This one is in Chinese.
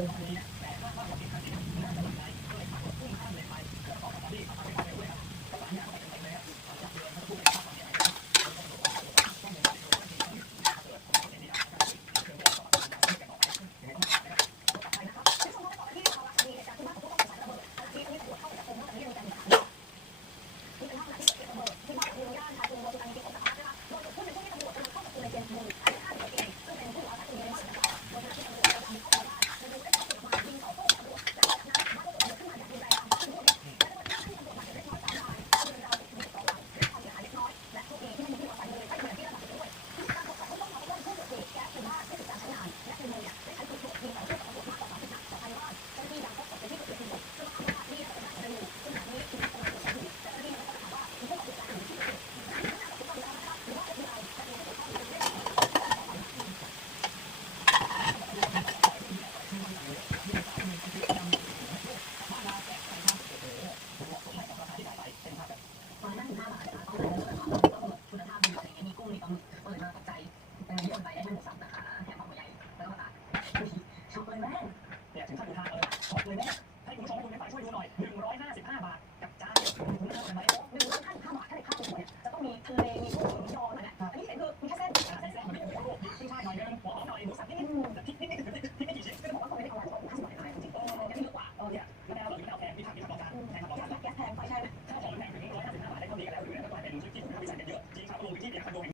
Right. Yeah.